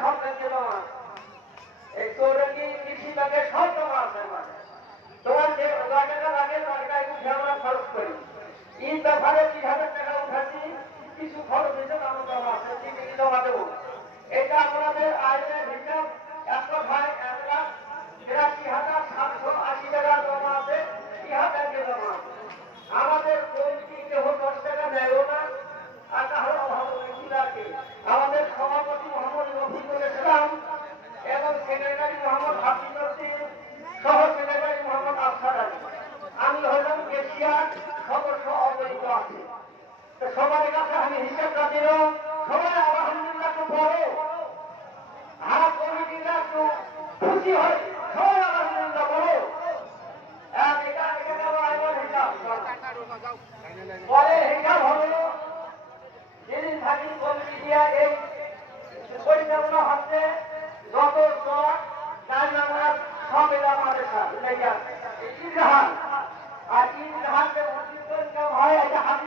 সব ব্যাংকে জমা আছে। এই চৌরঙ্গি কৃষি ব্যাংকে সব জমা আছে। তোমার যে 10 টাকা লাগে 10 টাকা উঠে আমরা খরচ করি। এই ব্যাপারে 30,000 টাকা উঠাচ্ছি, কিছু খরচ হয়েছে আমার জমা আছে, কি জমা দেবো। এটা আমাদের আয়ের হিসাব 1,82,780 টাকা জমা আছে, ইহা ব্যাংকে জমা আছে। আমাদের কমিটি কেহ 10 টাকা নেয়ও না, আর কারো আমাদের সভাপতি মোহাম্মদ রফিকুল ইসলাম এবং সেক্রেটারি মোহাম্মদ হাফিজউদ্দিন সহ সেক্রেটারি মোহাম্মদ আফসার আলী, আমি হলাম কেশিয়ার সদস্য অবহিত আছে। সবার কাছে আমি হিসাবটা দিল, সবাই আলহামদুলিল্লাহ একটু বলো, আমার কমিটিরা একটু খুশি হয়, সবাই আলহামদুলিল্লাহ বলো। পরে হিসাব হলো যেদিন থাকি কমিটি দিয়া এই পরিচালনা হচ্ছে, যত চট নাম নামাজ সব এলাম আমাদের সাথে ঈদগাহান, আর ঈদগাহানকে হয় এটা হাতি